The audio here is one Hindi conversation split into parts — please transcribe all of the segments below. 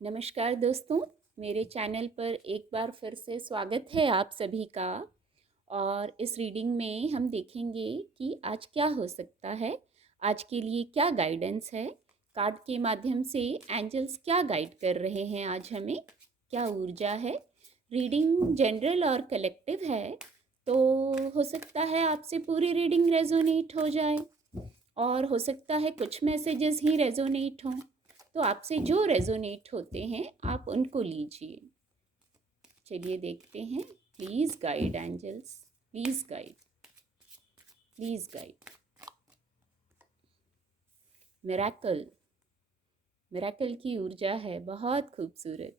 नमस्कार दोस्तों, मेरे चैनल पर एक बार फिर से स्वागत है आप सभी का। और इस रीडिंग में हम देखेंगे कि आज क्या हो सकता है, आज के लिए क्या गाइडेंस है, कार्ड के माध्यम से एंजल्स क्या गाइड कर रहे हैं, आज हमें क्या ऊर्जा है। रीडिंग जनरल और कलेक्टिव है, तो हो सकता है आपसे पूरी रीडिंग रेजोनेट हो जाए और हो सकता है कुछ मैसेजेस ही रेजोनेट हों। तो आपसे जो रेजोनेट होते हैं आप उनको लीजिए। चलिए देखते हैं। Please guide angels, please guide, please guide. Miracle, miracle की ऊर्जा है, बहुत खूबसूरत।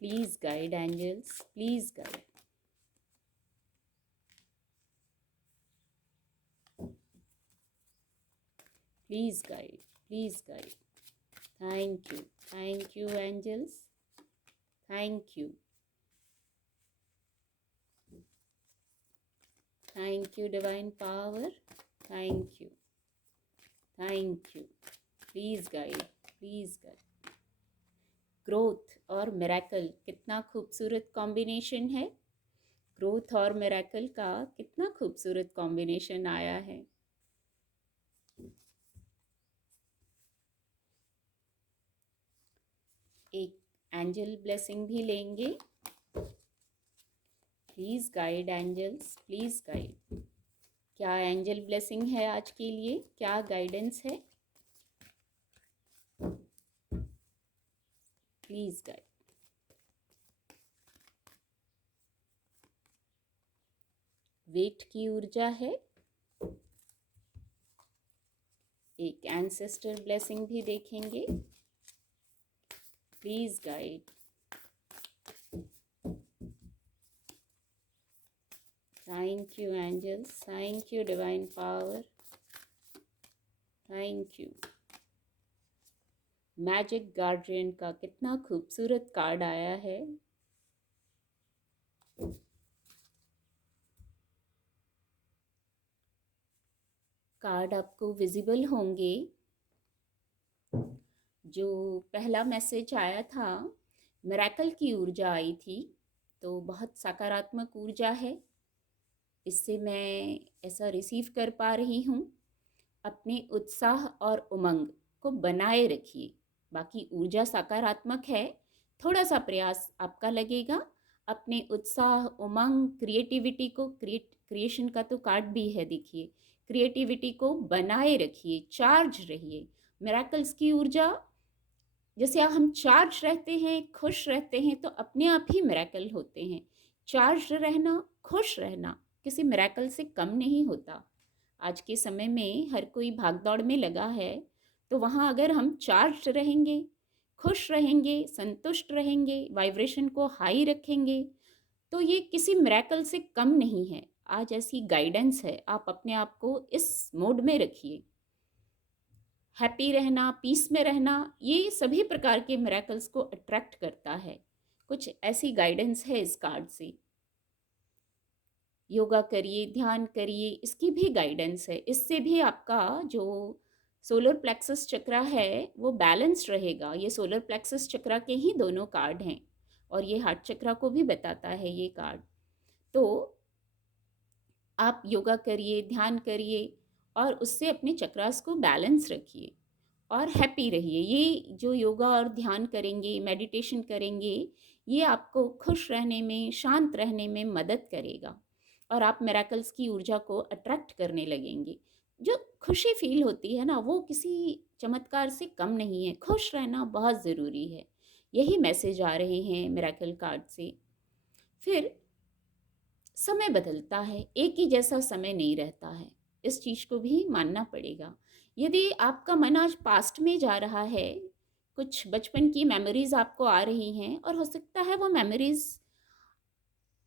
Please guide angels, please guide. Please guide, please guide. Thank you angels, thank you, thank you divine power, thank you, thank you. Please guide, please guide. Growth और मिरेकल, कितना खूबसूरत कॉम्बिनेशन है। ग्रोथ और मिरेकल का कितना खूबसूरत कॉम्बिनेशन आया है। एक एंजल ब्लेसिंग भी लेंगे। Please guide angels, please guide. क्या एंजल ब्लेसिंग है आज के लिए, क्या गाइडेंस है? Please guide. वेट की ऊर्जा है। एक एंसेस्टर ब्लेसिंग भी देखेंगे। Please guide. Thank you angels, thank you divine power, thank you. Magic guardian का कितना खूबसूरत कार्ड आया है। कार्ड आपको विजिबल होंगे। जो पहला मैसेज आया था, मिरेकल की ऊर्जा आई थी, तो बहुत सकारात्मक ऊर्जा है। इससे मैं ऐसा रिसीव कर पा रही हूँ। अपने उत्साह और उमंग को बनाए रखिए। बाकी ऊर्जा सकारात्मक है, थोड़ा सा प्रयास आपका लगेगा। अपने उत्साह, उमंग, क्रिएटिविटी को, क्रिएशन का तो कार्ड भी है देखिए, क्रिएटिविटी को बनाए रखिए, चार्ज रहिए। मिरेकल्स की ऊर्जा, जैसे हम चार्ज रहते हैं, खुश रहते हैं, तो अपने आप ही मिरेकल होते हैं। चार्ज रहना, खुश रहना किसी मिरेकल से कम नहीं होता। आज के समय में हर कोई भागदौड़ में लगा है, तो वहाँ अगर हम चार्ज रहेंगे, खुश रहेंगे, संतुष्ट रहेंगे, वाइब्रेशन को हाई रखेंगे, तो ये किसी मिरेकल से कम नहीं है। आज ऐसी गाइडेंस है, आप अपने आप को इस मोड में रखिए। हैप्पी रहना, पीस में रहना, ये सभी प्रकार के मिरेकल्स को अट्रैक्ट करता है। कुछ ऐसी गाइडेंस है इस कार्ड से। योगा करिए, ध्यान करिए, इसकी भी गाइडेंस है। इससे भी आपका जो सोलर प्लेक्सस चक्रा है वो बैलेंस रहेगा। ये सोलर प्लेक्सस चक्रा के ही दोनों कार्ड हैं और ये हार्ट चक्रा को भी बताता है ये कार्ड। तो आप योगा करिए, ध्यान करिए और उससे अपने चक्रास को बैलेंस रखिए और हैप्पी रहिए। ये जो योगा और ध्यान करेंगे, मेडिटेशन करेंगे, ये आपको खुश रहने में, शांत रहने में मदद करेगा और आप मिरेकल्स की ऊर्जा को अट्रैक्ट करने लगेंगे। जो खुशी फील होती है ना, वो किसी चमत्कार से कम नहीं है। खुश रहना बहुत ज़रूरी है। यही मैसेज आ रहे हैं मिरेकल कार्ड से। फिर समय बदलता है, एक ही जैसा समय नहीं रहता है, इस चीज़ को भी मानना पड़ेगा। यदि आपका मन आज पास्ट में जा रहा है, कुछ बचपन की मेमोरीज आपको आ रही हैं और हो सकता है वो मेमोरीज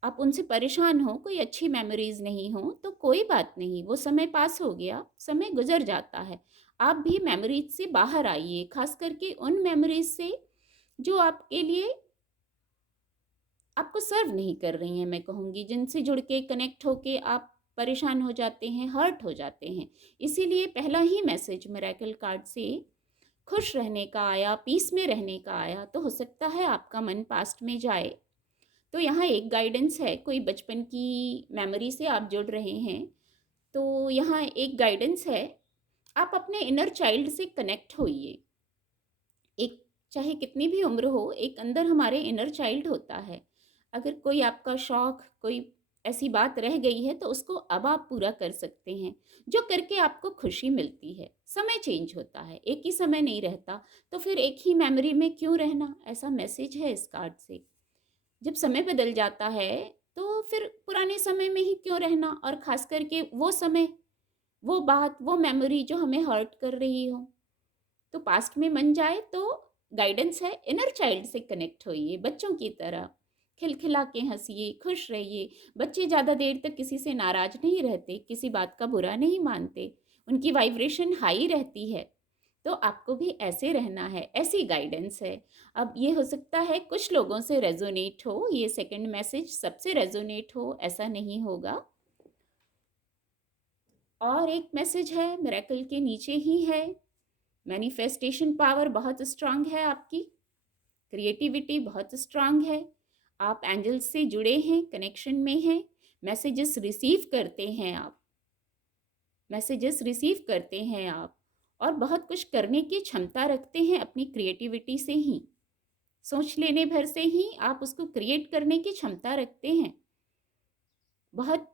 आप उनसे परेशान हो, कोई अच्छी मेमोरीज नहीं हो, तो कोई बात नहीं, वो समय पास हो गया, समय गुजर जाता है। आप भी मेमोरीज से बाहर आइए, खास करके उन मेमोरीज से जो आपके लिए, आपको सर्व नहीं कर रही हैं, मैं कहूँगी, जिनसे जुड़ के कनेक्ट होके आप परेशान हो जाते हैं, हर्ट हो जाते हैं। इसीलिए पहला ही मैसेज मिरेकल कार्ड से खुश रहने का आया, पीस में रहने का आया, तो हो सकता है आपका मन पास्ट में जाए। तो यहाँ एक गाइडेंस है, कोई बचपन की मेमोरी से आप जुड़ रहे हैं, तो यहाँ एक गाइडेंस है, आप अपने इनर चाइल्ड से कनेक्ट होइए। एक, चाहे कितनी भी उम्र हो, एक अंदर हमारे इनर चाइल्ड होता है। अगर कोई आपका शौक, कोई ऐसी बात रह गई है, तो उसको अब आप पूरा कर सकते हैं, जो करके आपको खुशी मिलती है। समय चेंज होता है, एक ही समय नहीं रहता, तो फिर एक ही मेमोरी में क्यों रहना, ऐसा मैसेज है इस कार्ड से। जब समय बदल जाता है, तो फिर पुराने समय में ही क्यों रहना, और खास करके वो समय, वो बात, वो मेमोरी जो हमें हर्ट कर रही हो। तो पास्ट में मन जाए तो गाइडेंस है, इनर चाइल्ड से कनेक्ट होइए, बच्चों की तरह खिलखिला के हंसिए, खुश रहिए। बच्चे ज़्यादा देर तक किसी से नाराज नहीं रहते, किसी बात का बुरा नहीं मानते, उनकी वाइब्रेशन हाई रहती है। तो आपको भी ऐसे रहना है, ऐसी गाइडेंस है। अब ये हो सकता है कुछ लोगों से रेजोनेट हो, ये सेकंड मैसेज सबसे रेजोनेट हो, ऐसा नहीं होगा। और एक मैसेज है, मिरेकल के नीचे ही है, मैनिफेस्टेशन पावर बहुत स्ट्रांग है आपकी, क्रिएटिविटी बहुत स्ट्रांग है, आप एंजल्स से जुड़े हैं, कनेक्शन में हैं, मैसेजेस रिसीव करते हैं आप, मैसेजेस रिसीव करते हैं आप, और बहुत कुछ करने की क्षमता रखते हैं अपनी क्रिएटिविटी से ही, सोच लेने भर से ही आप उसको क्रिएट करने की क्षमता रखते हैं। बहुत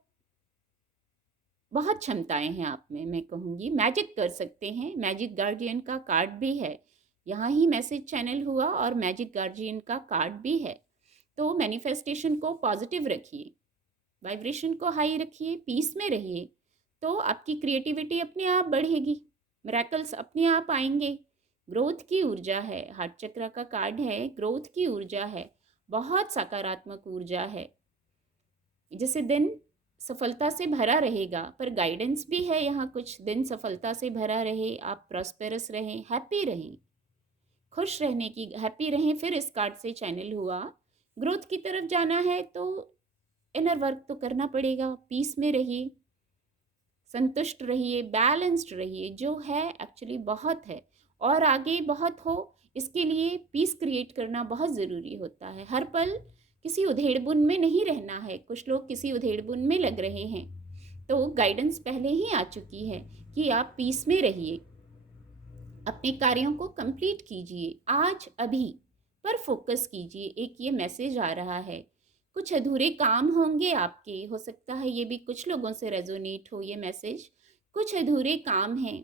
बहुत क्षमताएं हैं आप में, मैं कहूँगी मैजिक कर सकते हैं। मैजिक गार्जियन का कार्ड भी है, यहाँ ही मैसेज चैनल हुआ, और मैजिक गार्जियन का कार्ड भी है। तो मैनिफेस्टेशन को पॉजिटिव रखिए, वाइब्रेशन को हाई रखिए, पीस में रहिए, तो आपकी क्रिएटिविटी अपने आप बढ़ेगी, मिरेकल्स अपने आप आएंगे। ग्रोथ की ऊर्जा है, हार्ट चक्र का कार्ड है, ग्रोथ की ऊर्जा है, बहुत सकारात्मक ऊर्जा है। जैसे दिन सफलता से भरा रहेगा, पर गाइडेंस भी है यहाँ, कुछ दिन सफलता से भरा रहे, आप प्रॉस्पेरस रहें, हैप्पी रहें, खुश रहने की, हैप्पी रहें। फिर इस कार्ड से चैनल हुआ, ग्रोथ की तरफ जाना है तो इनर वर्क तो करना पड़ेगा, पीस में रहिए, संतुष्ट रहिए, बैलेंस्ड रहिए, जो है एक्चुअली बहुत है, और आगे बहुत हो, इसके लिए पीस क्रिएट करना बहुत ज़रूरी होता है। हर पल किसी उधेड़बुन में नहीं रहना है, कुछ लोग किसी उधेड़बुन में लग रहे हैं, तो गाइडेंस पहले ही आ चुकी है कि आप पीस में रहिए, अपने कार्यों को कंप्लीट कीजिए, आज अभी पर फोकस कीजिए। एक ये मैसेज आ रहा है, कुछ अधूरे काम होंगे आपके, हो सकता है ये भी कुछ लोगों से रेजोनेट हो ये मैसेज, कुछ अधूरे काम हैं।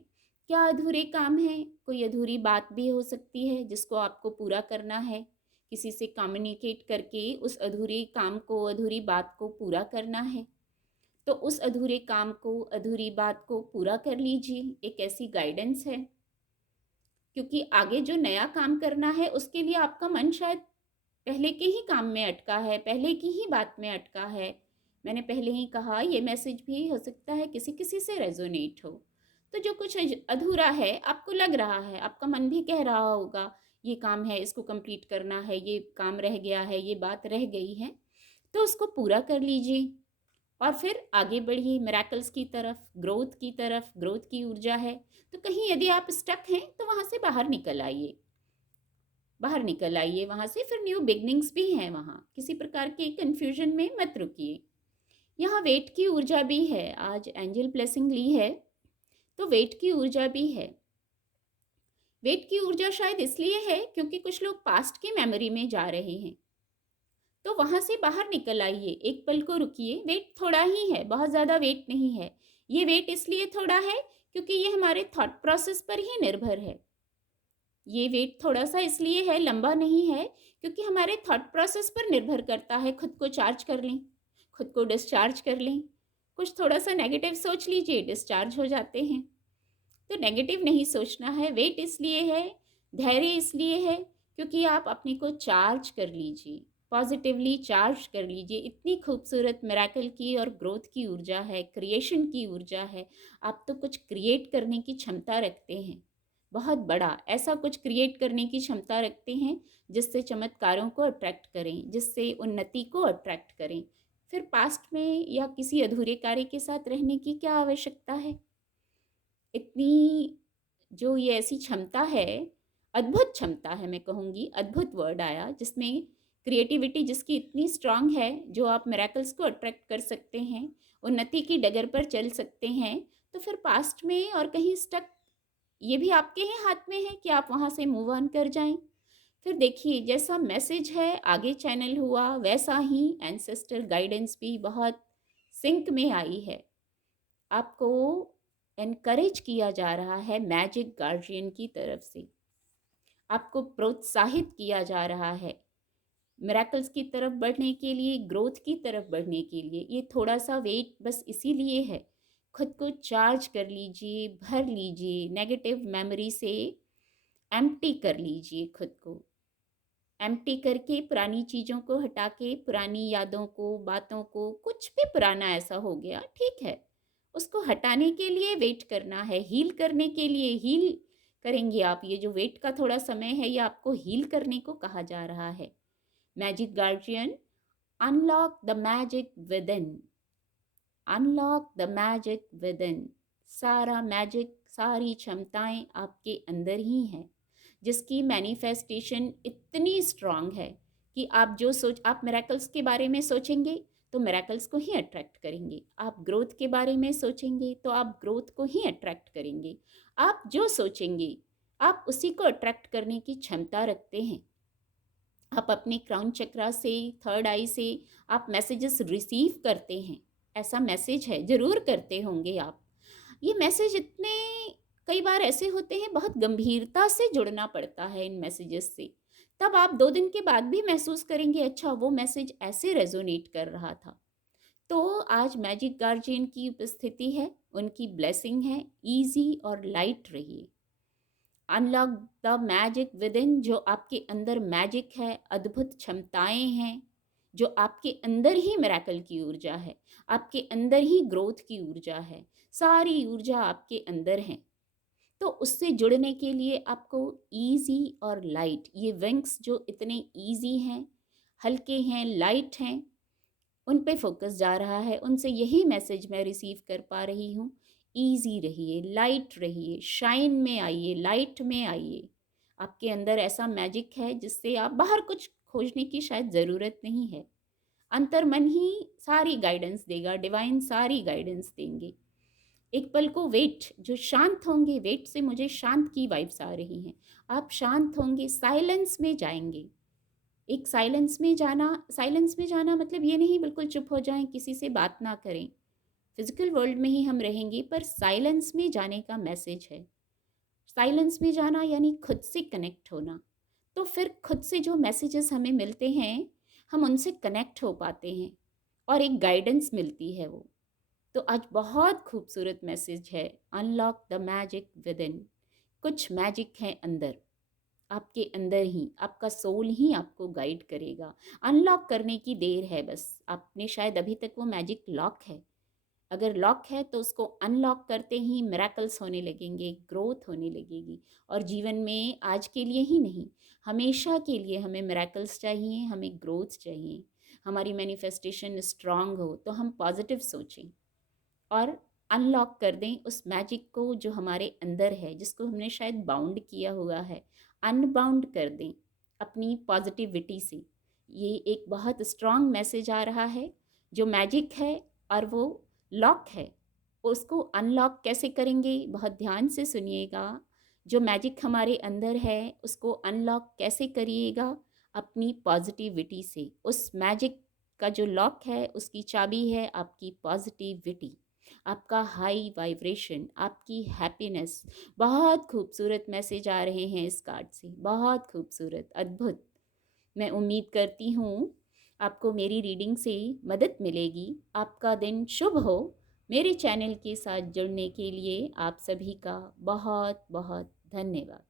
क्या अधूरे काम हैं? कोई अधूरी बात भी हो सकती है जिसको आपको पूरा करना है, किसी से कम्युनिकेट करके उस अधूरे काम को, अधूरी बात को पूरा करना है। तो उस अधूरे काम को, अधूरी बात को पूरा कर लीजिए, एक ऐसी गाइडेंस है। क्योंकि आगे जो नया काम करना है, उसके लिए आपका मन शायद पहले के ही काम में अटका है, पहले की ही बात में अटका है। मैंने पहले ही कहा, ये मैसेज भी हो सकता है किसी किसी से रेजोनेट हो। तो जो कुछ अधूरा है, आपको लग रहा है, आपका मन भी कह रहा होगा ये काम है, इसको कंप्लीट करना है, ये काम रह गया है, ये बात रह गई है, तो उसको पूरा कर लीजिए और फिर आगे बढ़िए मिरेकल्स की तरफ, ग्रोथ की तरफ। ग्रोथ की ऊर्जा है, तो कहीं यदि आप स्टक हैं तो वहाँ से बाहर निकल आइए, बाहर निकल आइए वहाँ से। फिर न्यू बिगनिंग्स भी हैं वहाँ, किसी प्रकार के कन्फ्यूजन में मत रुकिए। यहाँ वेट की ऊर्जा भी है, आज एंजल ब्लेसिंग ली है, तो वेट की ऊर्जा भी है। वेट की ऊर्जा शायद इसलिए है क्योंकि कुछ लोग पास्ट की मेमोरी में जा रहे हैं, तो वहाँ से बाहर निकल आइए, एक पल को रुकिए। वेट थोड़ा ही है, बहुत ज़्यादा वेट नहीं है। ये वेट इसलिए थोड़ा है क्योंकि ये हमारे थॉट प्रोसेस पर ही निर्भर है। ये वेट थोड़ा सा इसलिए है, लंबा नहीं है, क्योंकि हमारे थॉट प्रोसेस पर निर्भर करता है। खुद को चार्ज कर लें, खुद को डिस्चार्ज कर लें, कुछ थोड़ा सा नेगेटिव सोच लीजिए, डिस्चार्ज हो जाते हैं। तो नेगेटिव नहीं सोचना है। वेट इसलिए है, धैर्य इसलिए है क्योंकि आप अपने को चार्ज कर लीजिए, पॉजिटिवली चार्ज कर लीजिए। इतनी खूबसूरत मिरेकल की और ग्रोथ की ऊर्जा है, क्रिएशन की ऊर्जा है। आप तो कुछ क्रिएट करने की क्षमता रखते हैं, बहुत बड़ा ऐसा कुछ क्रिएट करने की क्षमता रखते हैं जिससे चमत्कारों को अट्रैक्ट करें, जिससे उन्नति को अट्रैक्ट करें। फिर पास्ट में या किसी अधूरे कार्य के साथ रहने की क्या आवश्यकता है? इतनी जो ये ऐसी क्षमता है, अद्भुत क्षमता है, मैं कहूँगी अद्भुत वर्ड आया, जिसमें क्रिएटिविटी जिसकी इतनी स्ट्रांग है, जो आप मिरेकल्स को अट्रैक्ट कर सकते हैं, उन्नति की डगर पर चल सकते हैं। तो फिर पास्ट में और कहीं स्टक, ये भी आपके ही हाथ में है कि आप वहाँ से मूव ऑन कर जाएं। फिर देखिए, जैसा मैसेज है आगे चैनल हुआ, वैसा ही एंसेस्टर गाइडेंस भी बहुत सिंक में आई है। आपको एनकरेज किया जा रहा है मैजिक गार्जियन की तरफ से, आपको प्रोत्साहित किया जा रहा है मिरेकल्स की तरफ बढ़ने के लिए, ग्रोथ की तरफ बढ़ने के लिए। ये थोड़ा सा वेट बस इसीलिए है, खुद को चार्ज कर लीजिए, भर लीजिए, नेगेटिव मेमोरी से एम्प्टी कर लीजिए खुद को। एम्प्टी करके पुरानी चीज़ों को हटा के, पुरानी यादों को, बातों को, कुछ भी पुराना ऐसा हो गया ठीक है, उसको हटाने के लिए वेट करना है, हील करने के लिए हील करेंगे आप। ये जो वेट का थोड़ा समय है, ये आपको हील करने को कहा जा रहा है। Magic guardian, unlock the magic with in, unlock the magic with in. सारा मैजिक, सारी क्षमताएं आपके अंदर ही हैं, जिसकी मैनिफेस्टेशन इतनी स्ट्रांग है कि आप जो सोच, आप मिरेकल्स के बारे में सोचेंगे तो मिरेकल्स को ही अट्रैक्ट करेंगे। आप ग्रोथ के बारे में सोचेंगे तो आप ग्रोथ को ही अट्रैक्ट करेंगे। आप जो सोचेंगे आप उसी को अट्रैक्ट करने की क्षमता रखते हैं। आप अपने क्राउन चक्रा से, थर्ड आई से आप मैसेजेस रिसीव करते हैं। ऐसा मैसेज है, ज़रूर करते होंगे आप। ये मैसेज इतने, कई बार ऐसे होते हैं, बहुत गंभीरता से जुड़ना पड़ता है इन मैसेजेस से। तब आप 2 दिन के बाद भी महसूस करेंगे, अच्छा वो मैसेज ऐसे रेजोनेट कर रहा था। तो आज मैजिक गार्जियन की उपस्थिति है, उनकी ब्लेसिंग है, ईजी और लाइट रहिए। Unlock the magic with in, जो आपके अंदर मैजिक है, अद्भुत क्षमताएं हैं, जो आपके अंदर ही मिरेकल की ऊर्जा है, आपके अंदर ही ग्रोथ की ऊर्जा है, सारी ऊर्जा आपके अंदर है। तो उससे जुड़ने के लिए आपको ईजी और लाइट, ये विंग्स जो इतने ईजी हैं, हल्के हैं, लाइट हैं, उन पे फोकस जा रहा है। उनसे यही मैसेज मैं रिसीव कर पा रही हूँ, ईजी रहिए, लाइट रहिए, शाइन में आइए, लाइट में आइए। आपके अंदर ऐसा मैजिक है जिससे आप बाहर कुछ खोजने की शायद ज़रूरत नहीं है। अंतर मन ही सारी गाइडेंस देगा, डिवाइन सारी गाइडेंस देंगे। एक पल को वेट, जो शांत होंगे, वेट से मुझे शांत की वाइब्स आ रही हैं। आप शांत होंगे, साइलेंस में जाएंगे। एक साइलेंस में जाना मतलब ये नहीं बिल्कुल चुप हो जाएं, किसी से बात ना करें। फिजिकल वर्ल्ड में ही हम रहेंगे, पर साइलेंस में जाने का मैसेज है। साइलेंस में जाना यानी खुद से कनेक्ट होना। तो फिर खुद से जो मैसेजेस हमें मिलते हैं, हम उनसे कनेक्ट हो पाते हैं और एक गाइडेंस मिलती है वो। तो आज बहुत खूबसूरत मैसेज है, unlock the magic with in. कुछ मैजिक है अंदर, आपके अंदर ही, आपका सोल ही आपको गाइड करेगा। अनलॉक करने की देर है बस। आपने शायद अभी तक वो मैजिक लॉक है, अगर लॉक है तो उसको अनलॉक करते ही मिरेकल्स होने लगेंगे, ग्रोथ होने लगेगी। और जीवन में आज के लिए ही नहीं, हमेशा के लिए हमें मिरेकल्स चाहिए, हमें ग्रोथ चाहिए। हमारी मैनिफेस्टेशन स्ट्रांग हो तो हम पॉजिटिव सोचें और अनलॉक कर दें उस मैजिक को जो हमारे अंदर है, जिसको हमने शायद बाउंड किया हुआ है। अनबाउंड कर दें अपनी पॉजिटिविटी से। ये एक बहुत स्ट्रांग मैसेज आ रहा है। जो मैजिक है और वो लॉक है, उसको अनलॉक कैसे करेंगे, बहुत ध्यान से सुनिएगा। जो मैजिक हमारे अंदर है उसको अनलॉक कैसे करिएगा, अपनी पॉजिटिविटी से। उस मैजिक का जो लॉक है उसकी चाबी है आपकी पॉजिटिविटी, आपका हाई वाइब्रेशन, आपकी हैप्पीनेस। बहुत खूबसूरत मैसेज आ रहे हैं इस कार्ड से, बहुत खूबसूरत, अद्भुत। मैं उम्मीद करती हूँ आपको मेरी रीडिंग से मदद मिलेगी। आपका दिन शुभ हो। मेरे चैनल के साथ जुड़ने के लिए आप सभी का बहुत बहुत धन्यवाद।